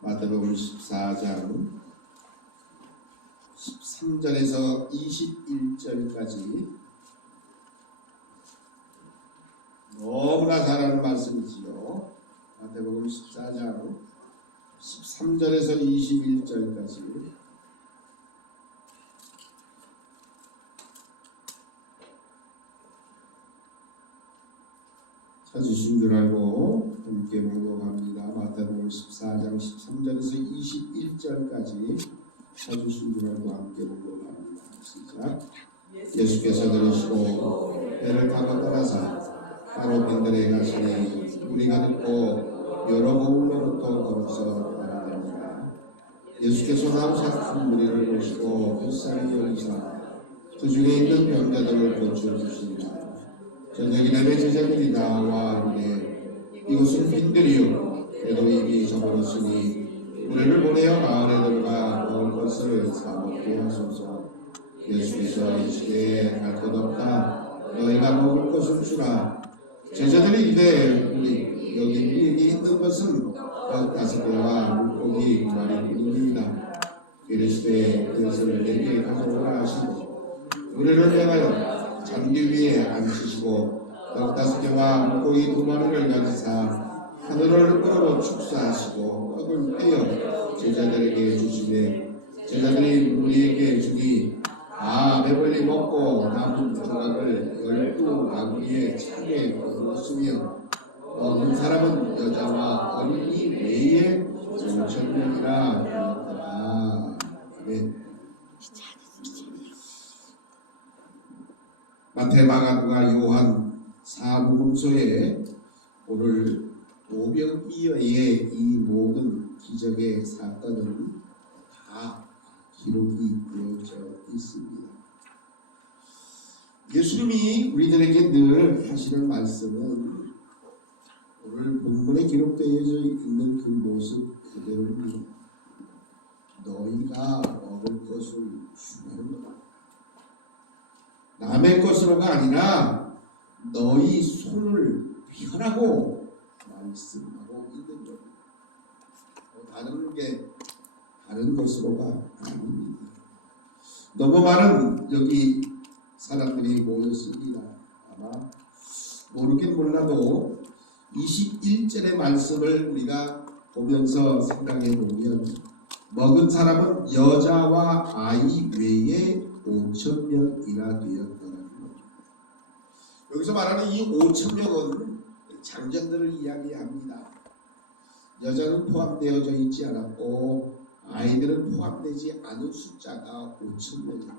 마태복음 14장 13절에서 21절까지 너무나 잘 아는 말씀이지요. 마태복음 14장 13절에서 21절까지 찾으신 줄 알고 함께 봉독합니다. 마태복음 14장 13절에서 21절까지 찾으신 줄 알고 함께 봉독합니다. 시작. 예수께서 들으시고 배를 타고 떠나사 따로 빈들에 가시니 우리가 듣고 여러 고을로부터 걸어서 따라갑니다. 예수께서 나오사 큰 무리를 보시고 불쌍히 여기사 그 중에 있는 병자들을 고쳐주시니라. 저녁이 되매 제자들이 나와 이르되 이곳은 빈들이요 때도 이미 저물었으니 우리를 보내어 마을에 들어가 먹을 것을 사 먹게 하소서. 예수께서 이르시되 갈 것 없다 너희가 먹을 것을 주라. 제자들이 이르되 여기 있는 것은 떡 5개와 물고기 2마리뿐이니이다. 이르시되 그것을 내게 가져오라 하시고 우리를 향하여 잔디 위에 앉히시고 떡 5개와 물고기 2마리를 가지사 하늘을 우러러 축사하시고 떡을 떼어 제자들에게 주시되 제자들이 우리에게 주니 배불리 먹고 남은 조각을 12바구니에 차게 거두었으며 먹은 사람은 여자와 어린이 외에 5,000명이라 하였더라. 아멘. 마태, 마가, 누가, 요한 4복음서에 오늘 오병이어의 이 모든 기적의 사건은 다 기록이 되어져 있습니다. 예수님이 우리들에게 늘 하시는 말씀은 오늘 본문에 기록되어져 있는 그 모습 그대로입니다. 너희가 먹을 것을 주는 것. 남의 것으로가 아니라 너희 손을 펴라고 말씀하고 있는 겁니다. 다른 것으로가 아닙니다. 너무 많은 여기 사람들이 모였습니다. 아마 모르긴 몰라도 21절의 말씀을 우리가 보면서 생각해 보면 먹은 사람은 여자와 아이 외에 5,000명이나 되었더라는 겁니다. 여기서 말하는 이 5,000명은 장정들을 이야기합니다. 여자는 포함되어져 있지 않았고 아이들은 포함되지 않은 숫자가 5,000명입니다.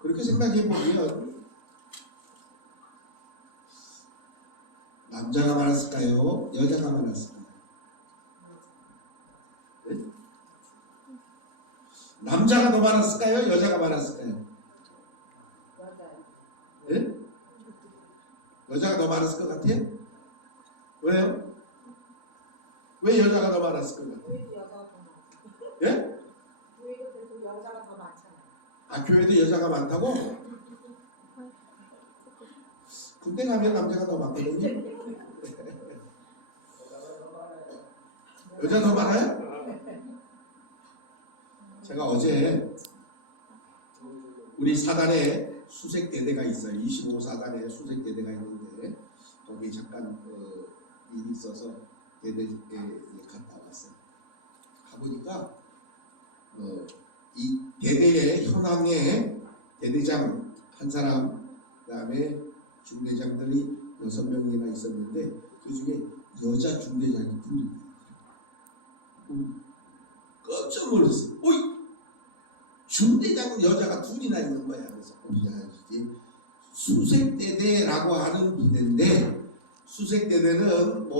그렇게 생각해 보면 남자가 많았을까요? 여자가 많았을까요? 네? 남자가 더 많았을까요? 여자가 많았을까요? 네? 여자가 더 많았을 것 같아요? 왜요? 왜 여자가 더 많았을 것 같아요? 예? 교회도 여자가 더 많잖아요. 교회도 여자가 많다고? 군대 가면 남자가 더 많거든요. 여자 더 많아요? 제가 어제 우리 사단에 수색대대가 있어요. 25사단에 수색대대가 있는데 거기 잠깐 일이 있어서 대대에 갔다 왔어요. 가보니까 이 대대의 현황에 대대장 한 사람, 그 다음에 중대장들이 6명이나 있었는데 그 중에 여자 중대장이 둘이 깜짝 놀랐어요. 어이! 중대장은 여자가 둘이나 있는 거야. 그래서 이게 수색대대라고 하는 부대인데 수색대대는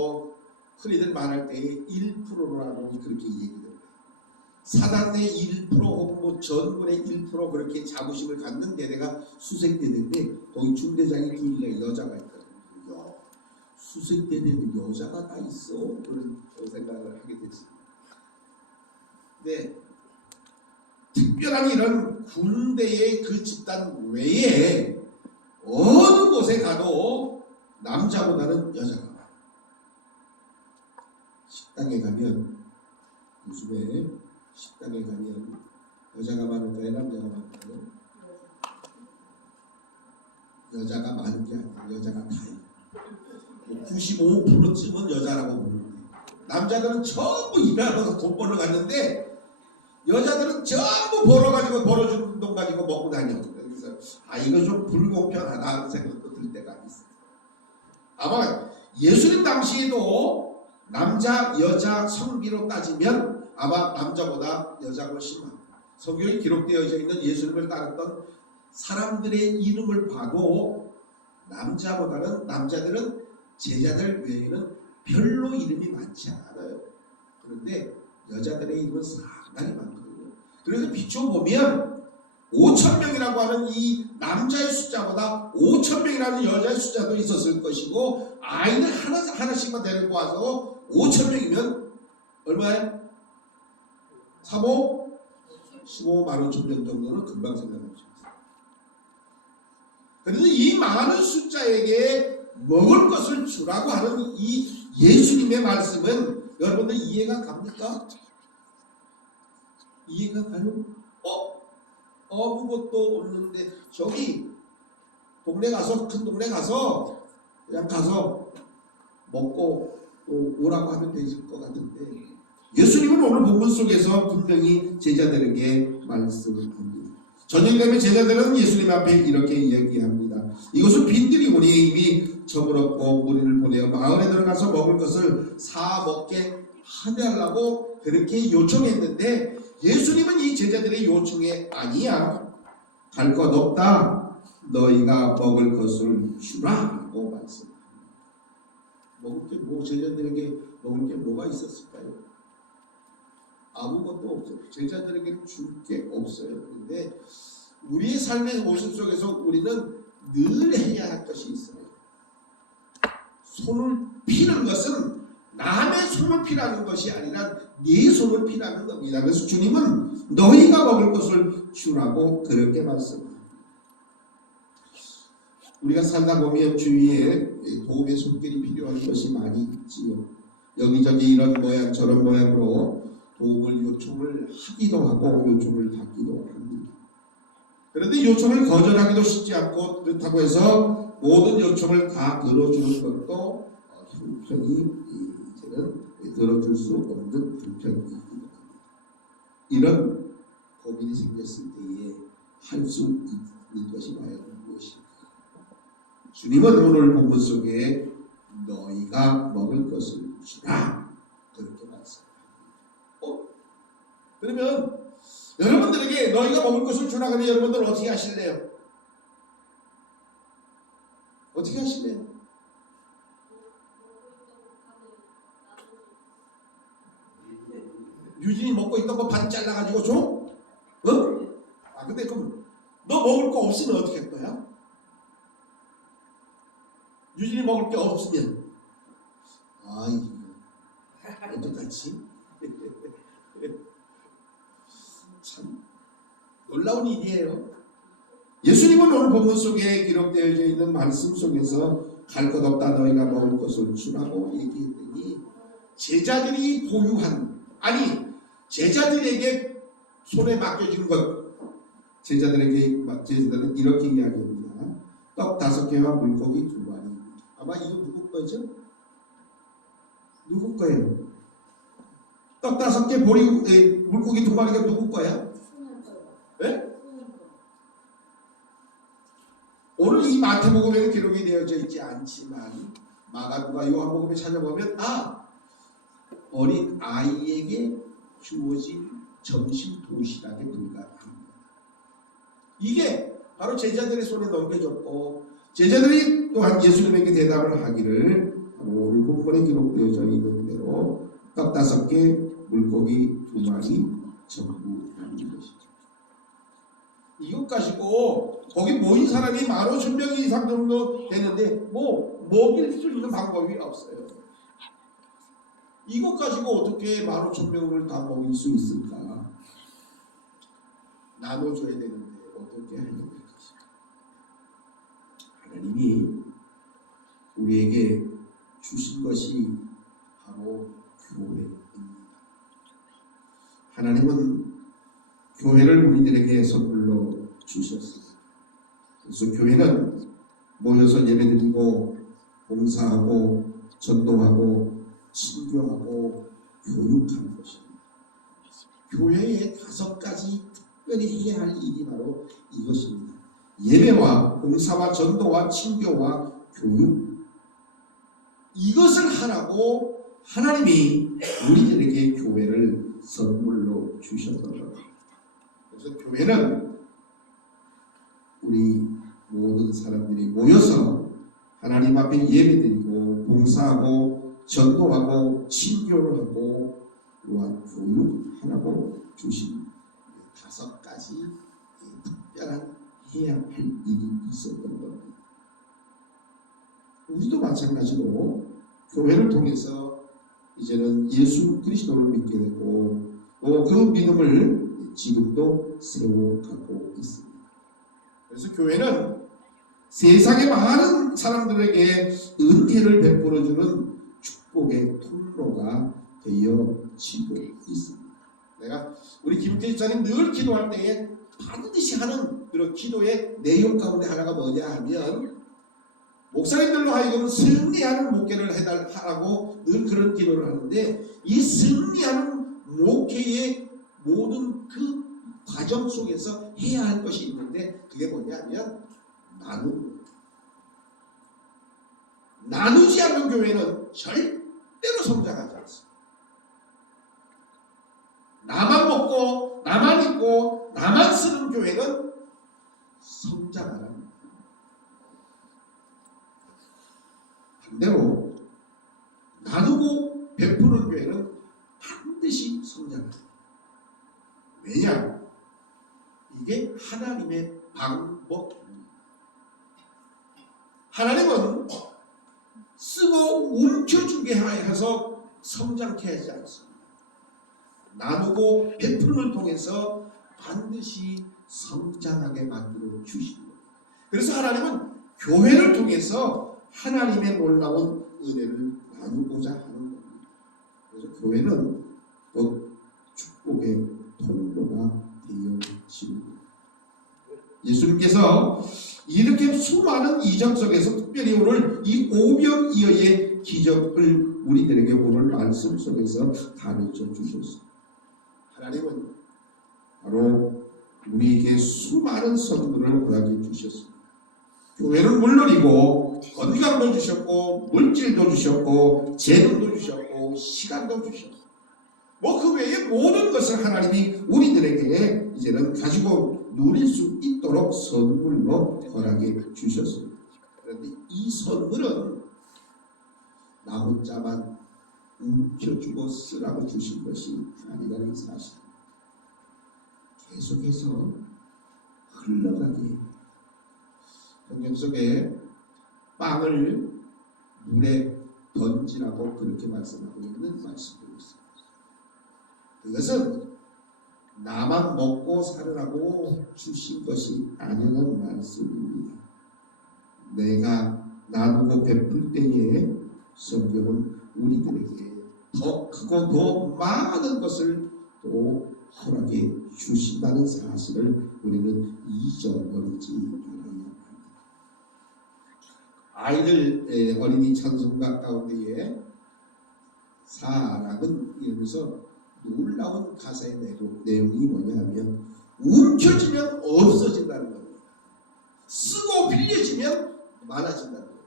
흔히들 말할 때 1%라고 그렇게 얘기해요. 사단의 1% 혹은 전군의 1% 그렇게 자부심을 갖는 대대가 수색대대인데 거기 중대장이 둘이가 여자가 있거든요. 수색대대는 여자가 다 있어. 그런 생각을 하게 됐습니다. 네, 특별한 이런 군대의 그 집단 외에 어느 곳에 가도 남자보다는 여자가 많아요. 식당에 가면 요즘에 식당에 가면 여자가 많을까요? 남자가 많을까요? 여자가 많은 게 아니라 여자가 다예요. 95%쯤은 여자라고 보는데 남자들은 전부 일하러 돈 벌러 갔는데 여자들은 전부 벌어가지고 벌어준 돈 가지고 먹고 다녀. 그래서 이거 좀 불공평하다 하는 생각도 들 때가 있어요. 아마 예수님 당시에도 남자 여자 성비로 따지면 아마 남자보다 여자가 훨씬 많아요. 성경에 기록되어져 있는 예수님을 따랐던 사람들의 이름을 봐도 남자들은 제자들 외에는 별로 이름이 많지 않아요. 그런데 여자들의 이름은 상당히 많거든요. 그래서 비춰보면 5,000명이라고 하는 이 남자의 숫자보다 5,000명이라는 여자의 숫자도 있었을 것이고 아이들 하나씩만 데리고 와서 5,000명이면 얼마예요? 3호 15만 5천 명 정도는 금방 생각할 수 있어요. 그래서 이 많은 숫자에게 먹을 것을 주라고 하는 이 예수님의 말씀은 여러분들 이해가 갑니까? 이해가 가요? 아무것도 없는데 저기 동네 가서 큰 동네 가서 그냥 가서 먹고 또 오라고 하면 되실 것 같은데 예수님은 오늘 본문 속에서 분명히 제자들에게 말씀합니다. 저녁 되면 제자들은 예수님 앞에 이렇게 이야기합니다. 이것은 빈들이오니 이미 저물었고 무리를 보내어 마을에 들어가서 먹을 것을 사 먹게 하달라고 그렇게 요청했는데 예수님은 이 제자들의 요청에 아니야. 갈 것 없다. 너희가 먹을 것을 주라고 말씀합니다. 먹을 게 제자들에게 먹을 게 뭐가 있었을까요? 아무것도 없어요. 제자들에게 줄 게 없어요. 그런데 우리의 삶의 모습 속에서 우리는 늘 해야 할 것이 있어요. 손을 피는 것은 남의 손을 피라는 것이 아니라 네 손을 피라는 겁니다. 그래서 주님은 너희가 먹을 것을 주라고 그렇게 말씀합니다. 우리가 살다 보면 주위에 도움의 손길이 필요한 것이 많이 있지요. 여기저기 이런 모양 저런 모양으로 도움을 요청을 하기도 하고 요청을 받기도 합니다. 그런데 요청을 거절하기도 쉽지 않고 그렇다고 해서 모든 요청을 다 들어주는 것도 형편이 이제는 들어줄 수 없는 형편이기도 합니다. 이런 고민이 생겼을 때에 할 수 있는 것이 과연 무엇일까? 주님은 오늘 본문 속에 너희가 먹을 것을 주라 그렇게 말씀합니다. 그러면 여러분들에게 너희가 먹을 것을 주라 그러면 여러분들 어떻게 하실래요? 어떻게 하실래요? 유진이 먹고 있던 거 반 잘라가지고 줘? 근데 그럼 너 먹을 거 없으면 어떻게 할 거야? 유진이 먹을 게 없으면 어떡하지? 참 놀라운 일이에요. 예수님은 오늘 본문 속에 기록되어져 있는 말씀 속에서 갈 것 없다 너희가 먹을 것을 주라고 얘기했더니 제자들이 보유한 제자들에게 손에 맡겨진 것 제자들은 이렇게 이야기합니다. 떡 5개와 물고기 2마리. 아마 이거 누구 거죠? 누구 거예요? 떡 5개 물고기 2마리가 누구 거야? 네? 오늘 이 마태복음에는 기록이 되어져 있지 않지만 마가복음과 요한복음에 찾아보면 어린 아이에게 주어진 점심 도시락에 불과합니다. 이게 바로 제자들의 손에 넘겨졌고 제자들이 또한 예수님에게 대답을 하기를 오늘 본문에 기록되어져 있는 대로 떡 5개 물고기 2마리 전부 남긴 것이죠. 이것 가지고 거기 모인 사람이 15,000명 이상 정도 되는데 먹일 수 있는 방법이 없어요. 이것 가지고 어떻게 15,000명을 다 먹일 수 있을까? 나눠줘야 되는데 어떻게 해야 될까? 하나님이 우리에게 주신 것이 바로 교회입니다. 하나님은 교회를 우리들에게 선물로 주셨습니다. 그래서 교회는 모여서 예배드리고 봉사하고 전도하고 친교하고 교육하는 것입니다. 교회의 5가지 특별히 해야 할 일이 바로 이것입니다. 예배와 봉사와 전도와 친교와 교육, 이것을 하라고 하나님이 우리들에게 교회를 선물로 주셨던 겁니다. 그래서 교회는 우리 모든 사람들이 모여서 하나님 앞에 예배드리고 봉사하고 전도하고 친교를 하고 또한 교육하라고 주신 5가지 특별한 해야 할 일이 있었던 겁니다. 우리도 마찬가지로 교회를 통해서 이제는 예수 그리스도를 믿게 되고 또 그 믿음을 지금도 세워가고 있습니다. 그래서 교회는 세상의 많은 사람들에게 은혜를 베풀어주는 축복의 통로가 되어지고 있습니다. 내가 우리 김태 집사님 늘 기도할 때에 반드시 하는 그런 기도의 내용 가운데 하나가 뭐냐 하면 목사님들로 하여금 승리하는 목회를 하라고 늘 그런 기도를 하는데, 이 승리하는 목회의 모든 그 과정 속에서 해야 할 것이 있는데 그게 뭐냐 하면 나누지 않는 교회는 절대로 성장하지 않습니다. 나만 먹고 나만 입고 나만 쓰는 교회는 성장 안 합니다. 반대로 나누고 베푸는 교회는 반드시 성장합니다. 왜냐? 이게 하나님의 방법입니다. 하나님은 쓰고 움켜주게 하여서 성장케 하지 않습니다. 나누고 베풀음을 통해서 반드시 성장하게 만들어 주십니다. 그래서 하나님은 교회를 통해서 하나님의 놀라운 은혜를 나누고자 하는 겁니다. 그래서 교회는 곧 축복의 통로가 되어집니다. 예수님께서 이렇게 수많은 이적 속에서 특별히 오늘 이 오병이어의 기적을 우리들에게 오늘 말씀 속에서 가르쳐 주셨습니다. 하나님은 바로 우리에게 수많은 선물을 허락해 주셨습니다. 교회는 물론이고 건강도 주셨고 물질도 주셨고 재능도 주셨고 시간도 주셨고 그 외에 모든 것을 하나님이 우리들에게 이제는 가지고 누릴 수 있도록 선물로 허락해 주셨습니다. 그런데 이 선물은 나 혼자만 움켜주고 쓰라고 주신 것이 아니라는 사실입니다. 계속해서 흘러가게 성경 속에 빵을 물에 던지라고 그렇게 말씀하고 있는 말씀도 있습니다. 그것은 나만 먹고 살으라고 주신 것이 아니라는 말씀입니다. 내가 나누고 베풀 때에 성경은 우리들에게 더 크고 더 많은 것을 또 허락해 주신다는 사실을 우리는 잊어버리지 말아야 합니다. 아이들 어린이 찬송가 가운데에 사랑은 이러면서 놀라운 가사의 내용이 뭐냐 하면 움켜쥐면 없어진다는 겁니다. 쓰고 빌려지면 많아진다는 겁니다.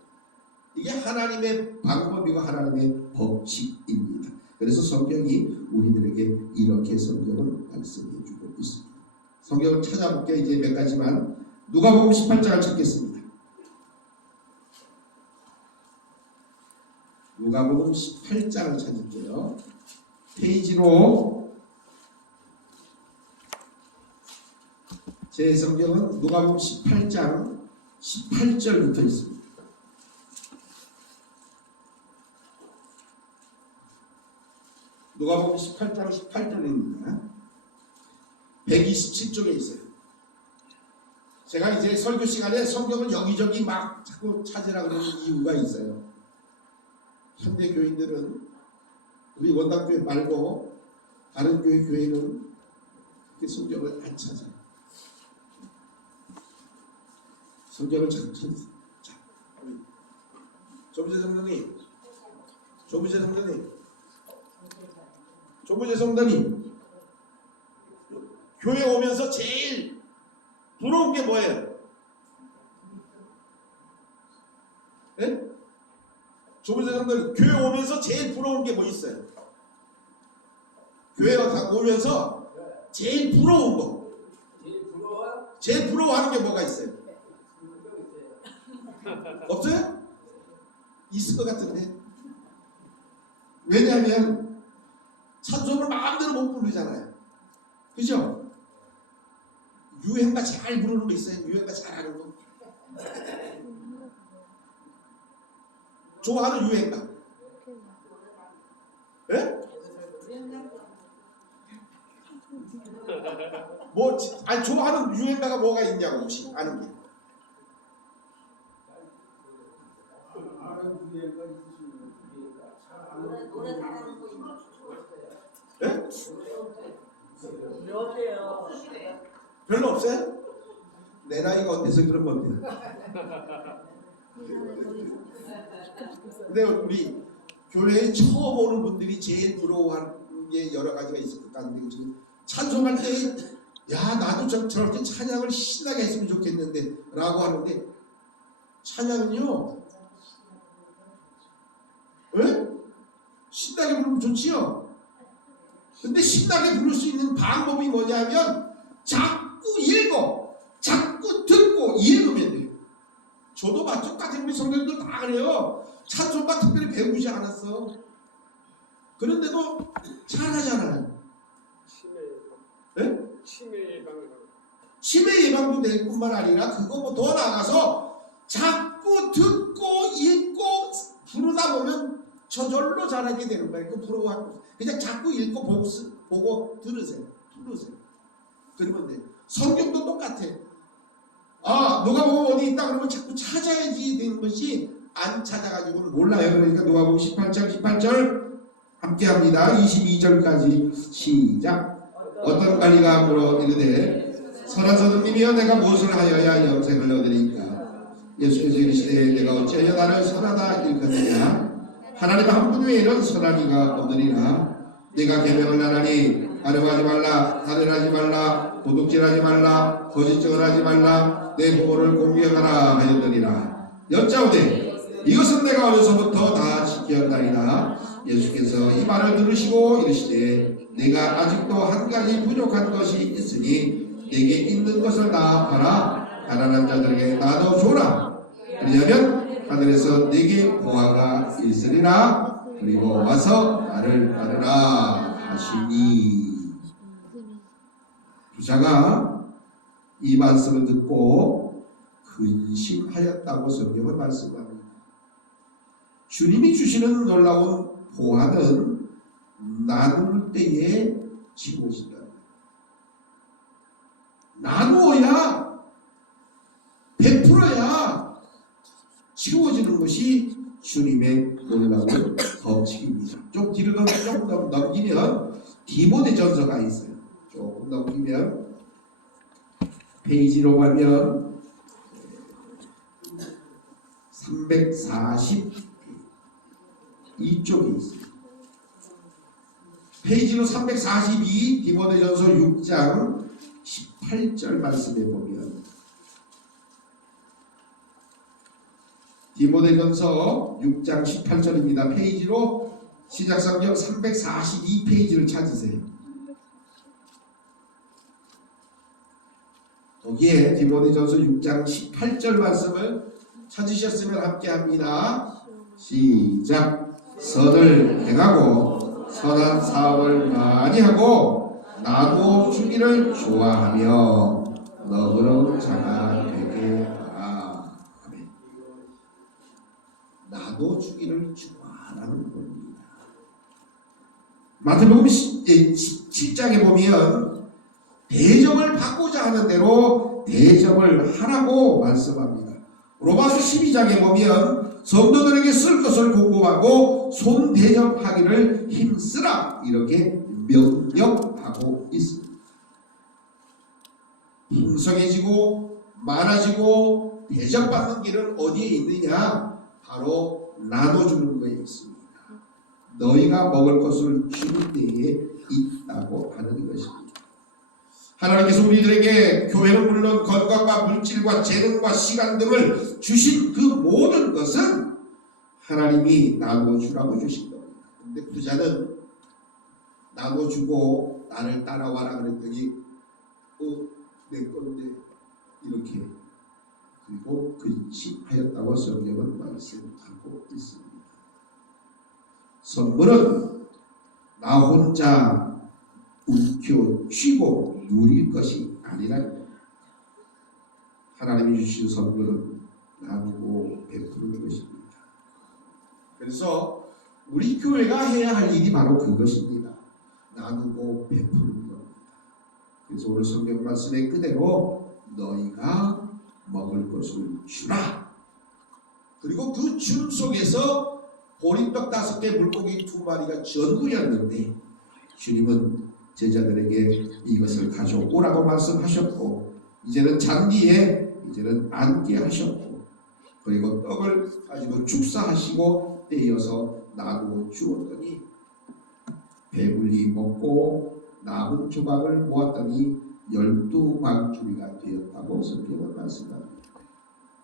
이게 하나님의 방법이고 하나님의 법칙입니다. 그래서 성경이 우리들에게 이렇게 성경을 말씀해 주고 있습니다. 성경을 찾아볼게요. 이제 몇 가지만. 누가복음 18장을 찾겠습니다. 누가복음 18장을 찾을게요. 페이지로 제 성경은 누가복음 18장 18절부터 있습니다. 누가복음 18장 18절입니다. 127쪽에 있어요. 제가 이제 설교 시간에 성경을 여기저기 막 자꾸 찾으라 그러는 이유가 있어요. 현대 교인들은 우리 원당교회 말고 다른 교회는 그렇게 성경을 안 찾아요. 성경을 잘 찾으세요. 자, 우리 조부재 성도님, 교회 오면서 제일 부러운 게 뭐예요? 네? 조부재 성도님, 교회 오면서 제일 부러운 게 뭐 있어요? 교회 오면서 제일 부러운 거. 제일 부러워하는 게 뭐가 있어요? 없어요? 있을 것 같은데. 왜냐하면 찬송을 마음대로 못 부르잖아요. 그죠? 유행가 잘 부르는 거 있어요? 유행가 잘하는 거? 좋아하는 유행가? 예? 뭐, 아니 좋아하는 유행가가 뭐가 있냐고 혹시 아는 게? 노래 잘하는 거 있나? 예? 어때요? 별로 없어요? 내 나이가 어때서 그런 건데. 근데 우리 교회에 처음 오는 분들이 제일 부러워하는 게 여러 가지가 있을 것 같은데 지금 찬송할 때 야 나도 저렇게 찬양을 신나게 했으면 좋겠는데 라고 하는데 찬양은요 왜? 신나게 부르면 좋지요. 근데 신나게 부를 수 있는 방법이 뭐냐면 자꾸 읽어 자꾸 듣고 읽으면 돼요. 저도 마찬가지 우리 성도님들 다 그래요. 찬송가 특별히 배우지 않았어. 그런데도 잘하잖아요. 네? 치매 예방도 될 뿐만 아니라 그거 뭐 더 나아가서 자꾸 듣고 읽고 부르다 보면 저절로 잘하게 되는 거예요. 그 부러워하고 그냥 자꾸 읽고 보고 들으세요. 그러면 돼. 성경도 똑같아. 아 누가복음 어디 있다 그러면 자꾸 찾아야지 되는 것이 안 찾아가지고는 몰라요. 그러니까 누가복음 18절 함께합니다. 22절까지 시작. 어떤 관리가 물어 이르되 선한 선생님이여 내가 무엇을 하여야 영생을 얻으리까? 예수께서 이르시되 내가 어찌하여 나를 선하다 일컫느냐? 하나님 한 분 외에는 선한 이가 없느니라. 네가 계명을 하나니 가늠하지 말라, 살인하지 말라, 도둑질하지 말라, 거짓 증언하지 말라, 내 부모를 공경하라 하였느니라. 여짜오되 이것은 내가 어려서부터 다 지켰나이다. 예수께서 이 말을 들으시고 이르시되 네가 아직도 한 가지 부족한 것이 있으니 네게 있는 것을 다 팔아 가난한 자들에게 나눠 줘라. 왜냐하면 하늘에서 네게 보화가 있으리라. 그리고 와서 나를 따르라 하시니. 부자가 이 말씀을 듣고 근심하였다고 성경은 말씀합니다. 주님이 주시는 놀라운 보화는 나눌 때에 지고지다. 나누어야 베풀어야 지워지는 것이 주님의 놀라운 법칙입니다. 좀 뒤로 조금 넘기면 디모데전서가 있어요. 조금 넘기면 페이지로 가면 342쪽에 있어요. 페이지로 342 디모데전서 6장 18절 말씀에 보면 디모데전서 6장 18절입니다. 페이지로 시작성경 342페이지를 찾으세요. 거기에 디모데전서 6장 18절 말씀을 찾으셨으면 함께합니다. 시작. 선을 행하고 선한 사업을 많이 하고 나누어 주기를 좋아하며 너그러운 자가 되게 하라. 아멘. 나누어 주기를 좋아하라는 겁니다. 마태복음 17장에 보면 대접을 받고자 하는 대로 대접을 하라고 말씀합니다. 로마서 12장에 보면 성도들에게 쓸 것을 공급하고 손대접하기를 힘쓰라 이렇게 명령하고 있습니다. 풍성해지고 많아지고 대접받는 길은 어디에 있느냐? 바로 나눠주는 것에 있습니다. 너희가 먹을 것을 주는 데에 있다고 하는 것입니다. 하나님께서 우리들에게 교회는 물론 건강과 물질과 재능과 시간 등을 주신 그 모든 것은 하나님이 나눠주라고 주신 겁니다. 근데 부자는 나눠주고 나를 따라와라 그랬더니 내 건데 이렇게 그리고 근심하였다고 성경은 말씀하고 있습니다. 선물은 나 혼자 움켜쥐고 누릴 것이 아니라는 겁니다. 하나님이 주신 선물은 나누고 베푸는 것입니다. 그래서 우리 교회가 해야 할 일이 바로 그것입니다. 나누고 베푸는 겁니다. 그래서 오늘 성경 말씀의 그대로 너희가 먹을 것을 주라. 그리고 그 줌 속에서 보리떡 5개 물고기 2마리가 전부였는데 주님은 제자들에게 이것을 가져오라고 말씀하셨고 이제는 잔디에 이제는 앉게 하셨고 그리고 떡을 가지고 축사하시고 떼어서 나누어 주었더니 배불리 먹고 남은 조각을 모았더니 12방주리가 되었다고 성경은 말씀합니다.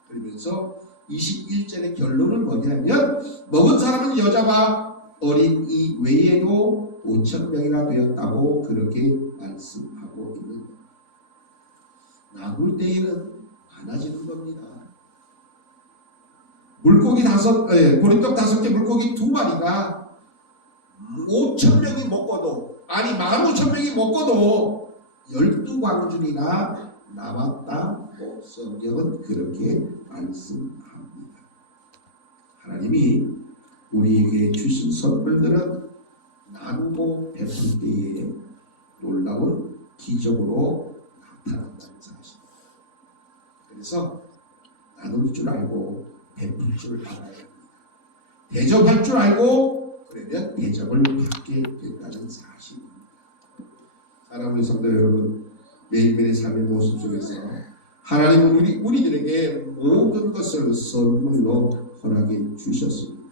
그러면서 21절의 결론은 뭐냐면 먹은 사람은 여자와 어린 이 외에도 5,000명이나 되었다고 그렇게 말씀하고 있는 겁니다. 나눌 때에는 많아지는 겁니다. 보리떡 5개 물고기 2마리가 5,000명이 먹고도 아니 15,000명이 먹고도 12광줄이나 남았다고 성경은 그렇게 말씀합니다. 하나님이 우리에게 주신 선물들은 나누고 베풀 때에 놀라운 기적으로 나타난다는 사실입니다. 그래서 나눌 줄 알고 베풀 줄 알아야 합니다. 대접할 줄 알고 그러면 대접을 받게 된다는 사실입니다. 사랑하는 성도 여러분, 매일매일의 삶의 모습 속에서 하나님은 우리들에게 모든 것을 선물로 허락해 주셨습니다.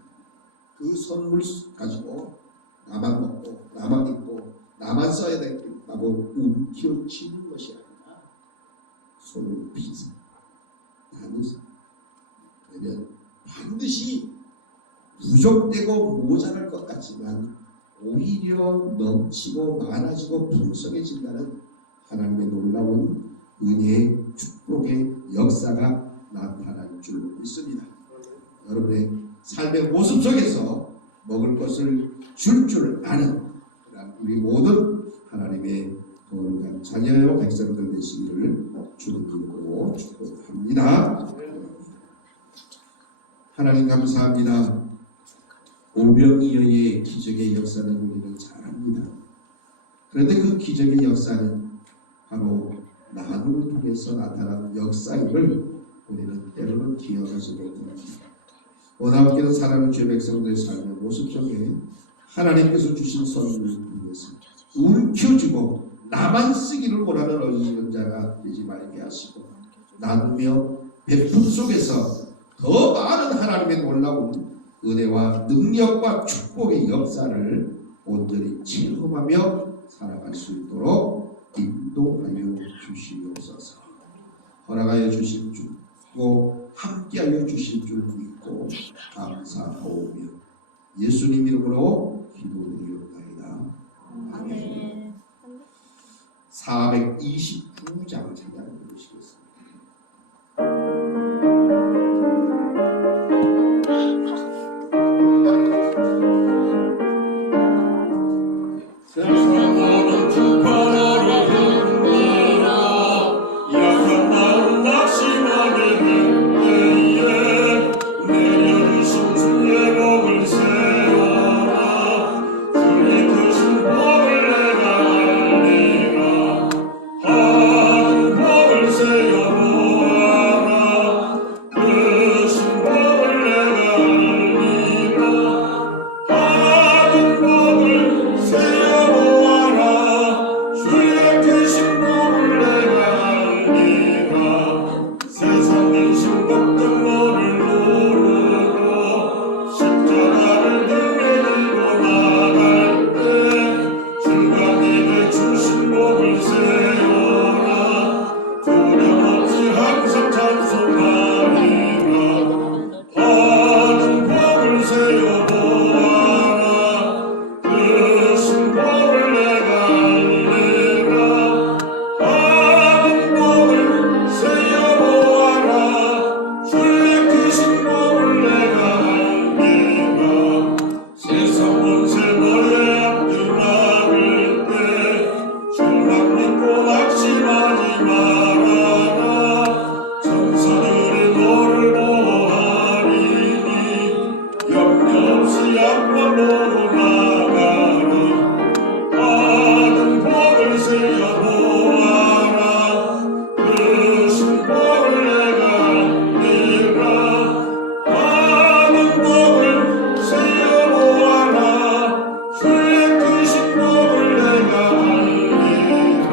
그 선물 가지고 나만 먹고 나만 입고 나만 써야 되겠다고 움켜쥐는 것이 아니라 손을 펴서 나누세요. 그러면 반드시 부족되고 모자랄 것 같지만 오히려 넘치고 많아지고 풍성해진다는 하나님의 놀라운 은혜의 축복의 역사가 나타날 줄 믿습니다. 여러분의 삶의 모습 속에서 먹을 것을 줄 아는 우리 모든 하나님의 거룩한 자녀요 백성들 되시기를 주님으로 축복합니다. 하나님 감사합니다. 오병이어의 기적의 역사는 우리는 잘 압니다. 그런데 그 기적의 역사는 바로 나눔을 통해서 나타난 역사임을 우리는 때로는 기억하지 못합니다. 원하옵기는 사랑하는 주의 백성들의 삶의 모습 속에 하나님께서 주신 선물을 통해서 움켜쥐고 나만 쓰기를 원하는 어리석은 자가 되지 말게 하시고 나누며 베품 속에서 더 많은 하나님의 놀라운 은혜와 능력과 축복의 역사를 온전히 체험하며 살아갈 수 있도록 인도하여 주시옵소서. 허락하여 주신 주고 함께하여 주신 줄 믿고 감사하오며 예수님 이름으로 기도드리옵나이다. 아멘. 429장 찬양 부르시겠습니다. 세상은 두파로 흔들어 약한 마음 낙심하게 될 때에 내려주신 주의 복을 세워라 주의 크신 복을 내가 알리라 한 복을 세워 양원으로 나가니 받은 복을 세어 보아라. 크신 복을 내가 알리라. 받은 복을 세어 보아라. 주의 크신 복을 내가 알리라.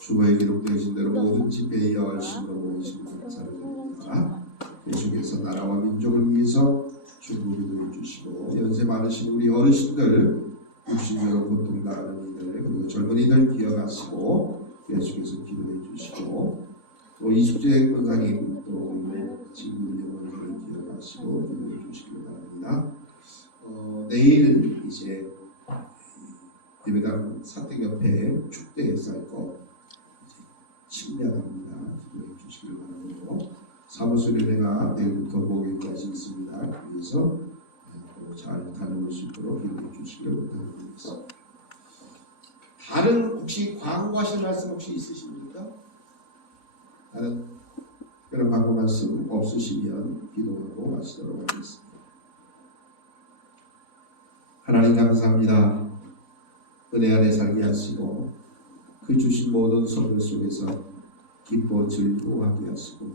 주보에 기록되신 대로 모든 집회에 열심으로 모이신 것 감사드립니다. 계속해서 나라와 민족을 위해서 주고 기도해 주시고 연세 많으신 우리 어르신들 육신적으로 고통당하는 이들 그리고 젊은이들 기억하시고 계속해서 기도해 주시고 또 이숙재 권사님 또 친구 영혼들을 기억하시고 기도해 주시기 바랍니다. 내일은 이제 예배당 사택협회 축대에서 할 거 침략합니다. 기도해 주시길 바라고 사무소에 내가 내일부터 목요일까지 있습니다. 그래서 잘 다녀올 수 있도록 기도해 주시길 부탁드리겠습니다. 다른 혹시 광고하실 말씀 혹시 있으십니까? 다른 그런 광고 말씀 없으시면 기도하고 마치도록 하겠습니다. 하나님 감사합니다. 은혜 안에 살게 하시고 그 주신 모든 선물 속에서 기뻐 즐거워하게 하시고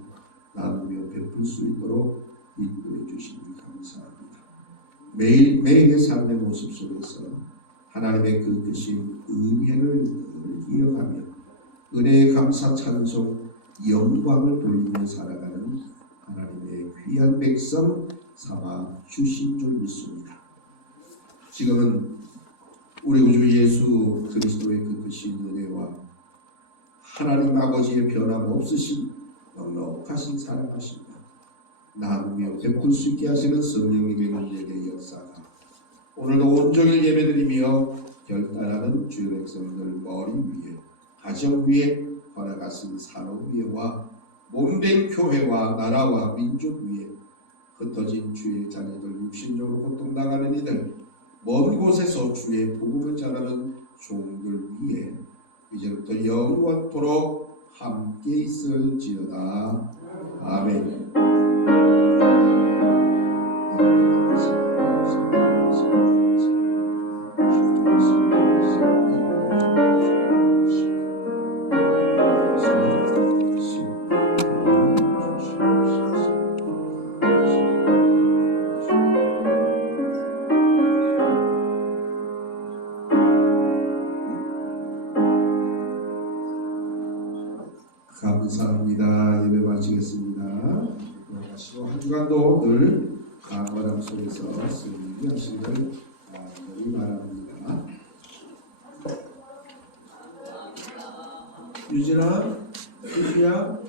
나누며 베풀 수 있도록 인도해 주시니 감사합니다. 매일매일의 삶의 모습 속에서 하나님의 그 크신 은혜를 기억하며 은혜의 감사 찬송 영광을 돌리며 살아가는 하나님의 귀한 백성 삼아 주신 줄 믿습니다. 지금은 우리 구주 예수 그리스도의 그 크신 은혜와 하나님 아버지의 변함없으신 넉넉하신 사랑하심과 나누며 베풀 수 있게 하시는 성령님의 능력의 역사가 오늘도 온종일 예배드리며 결단하는 주의 백성들 머리 위에 가정 위에 걸어가신 산업 위에와 몸된 교회와 나라와 민족 위에 흩어진 주의 자녀들 육신적으로 고통당하는 이들 먼 곳에서 주의 복음을 전하는 종들 위에 이제부터 영원토록 함께 있을지어다. 아멘. 감사합니다. 예배 마치겠습니다. 돌아가시고 한 주간도 늘 강건함 속에서 승리 하시길 간절히 바랍니다. 유진아, 규주야,